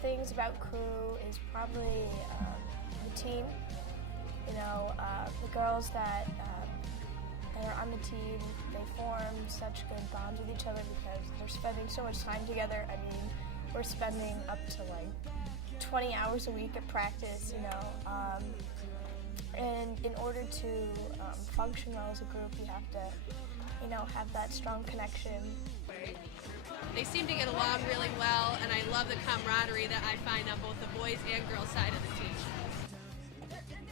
things about crew is probably the team. You know, the girls that are on the team, they form such good bonds with each other because they're spending so much time together. I mean, we're spending up to like 20 hours a week at practice, you know. And in order to function well as a group, you have to, you know, have that strong connection. They seem to get along really well, and I love the camaraderie that I find on both the boys and girls side of the team.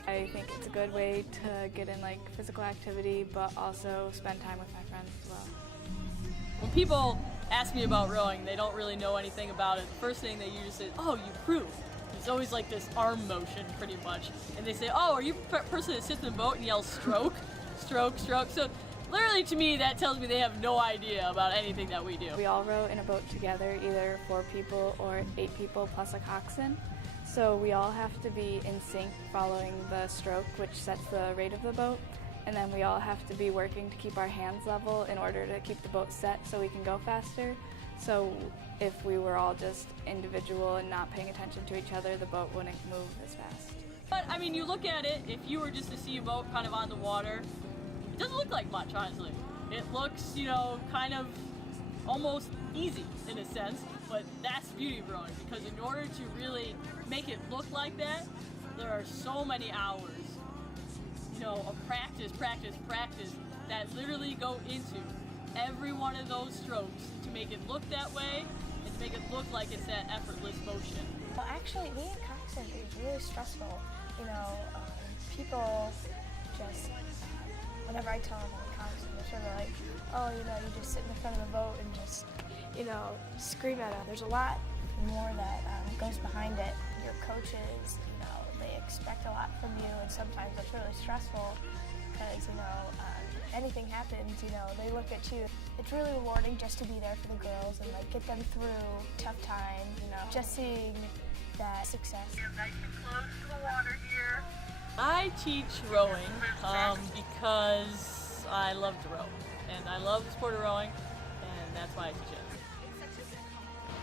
I think it's a good way to get in like physical activity, but also spend time with my friends as well. When people ask me about rowing, they don't really know anything about it. The first thing they usually say, "Oh, you crew." It's always like this arm motion, pretty much. And they say, "Oh, are you the person that sits in the boat and yells stroke, stroke, stroke?" So literally to me, that tells me they have no idea about anything that we do. We all row in a boat together, either 4 people or 8 people plus a coxswain. So we all have to be in sync following the stroke, which sets the rate of the boat. And then we all have to be working to keep our hands level in order to keep the boat set so we can go faster. So if we were all just individual and not paying attention to each other, the boat wouldn't move as fast. But I mean, you look at it, if you were just to see a boat kind of on the water, it doesn't look like much, honestly. It looks, you know, kind of almost easy in a sense, but that's the beauty of rowing, because in order to really make it look like that, there are so many hours, you know, of practice that literally go into every one of those strokes to make it look that way and to make it look like it's that effortless motion. Well, actually, being a coxswain is really stressful. You know, people just, whenever I tell them I'm a coxswain, they're sort of like, "Oh, you know, you just sit in the front of the boat and just, you know, scream at them." There's a lot more that goes behind it. Your coaches, you know, they expect a lot from you, and sometimes it's really stressful because, you know, anything happens, you know, they look at you. It's really rewarding just to be there for the girls and like get them through tough times, you know, just seeing that success. Nice and close to the water here. I teach rowing because I love to row, and I love the sport of rowing, and that's why I teach it.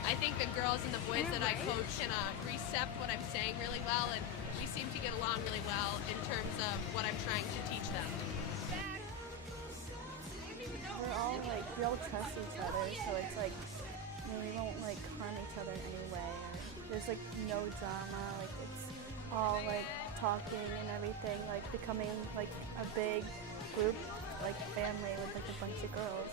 I think the girls and the boys that I coach can recept what I'm saying really well, and we seem to get along really well in terms of what I'm trying to teach them. We all trust each other, so it's like, you know, we won't like harm each other in any way. There's like no drama, like it's all like talking and everything, like becoming like a big group, like family with like a bunch of girls.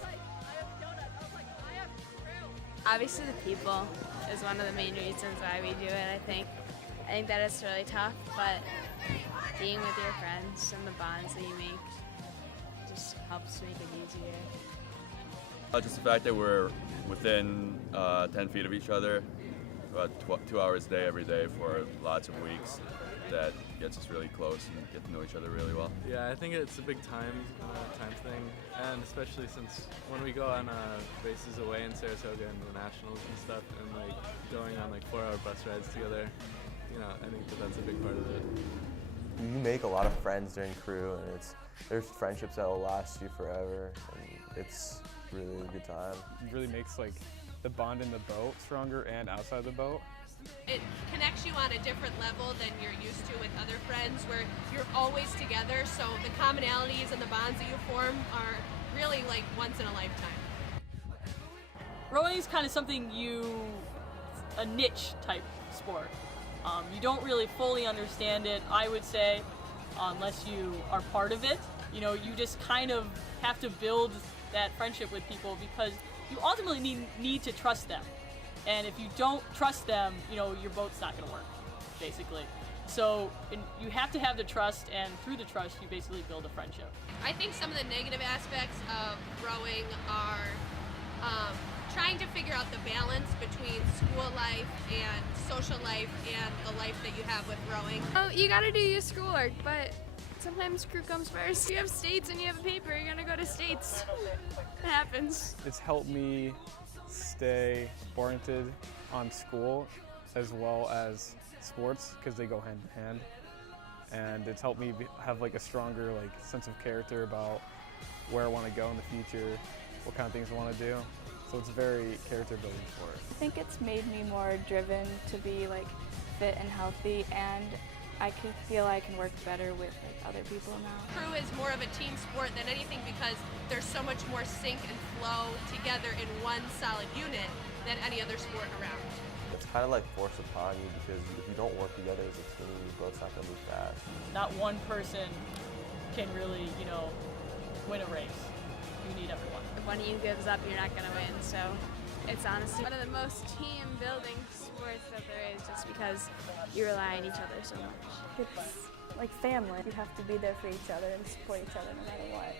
Obviously the people is one of the main reasons why we do it, I think. I think that it's really tough, but being with your friends and the bonds that you make just helps make it easier. Just the fact that we're within 10 feet of each other, about 2 hours a day, every day for lots of weeks, that gets us really close and get to know each other really well. Yeah, I think it's a big time thing, and especially since when we go on races away in Saratoga and the nationals and stuff, and like going on like 4-hour bus rides together, you know, I think that's a big part of it. You make a lot of friends during crew, and there's friendships that will last you forever, and it's really a good time. It really makes like the bond in the boat stronger and outside the boat. It connects you on a different level than you're used to with other friends, where you're always together, so the commonalities and the bonds that you form are really like once in a lifetime. Rowing is kind of something a niche type sport. You don't really fully understand it, I would say, unless you are part of it. You know, you just kind of have to build that friendship with people because you ultimately need to trust them. And if you don't trust them, you know, your boat's not going to work, basically. So you have to have the trust, and through the trust, you basically build a friendship. I think some of the negative aspects of rowing are trying to figure out the balance between school life and social life and the life that you have with rowing. Oh, you gotta do your schoolwork, but sometimes crew comes first. You have states and you have a paper, you're gonna go to states. It happens. It's helped me stay oriented on school as well as sports because they go hand in hand. And it's helped me have like a stronger sense of character about where I want to go in the future, what kind of things I want to do. So it's very character building sport. I think it's made me more driven to be like fit and healthy, and I can feel I can work better with like other people now. Crew is more of a team sport than anything because there's so much more sync and flow together in one solid unit than any other sport around. It's kind of like forced upon you because if you don't work together as a team, your boat's not going to move fast. Not one person can really, win a race. You need everyone. If one of you gives up, you're not going to win. So it's honestly one of the most team-building sports that there is, just because you rely on each other so much. It's like family. You have to be there for each other and support each other no matter what.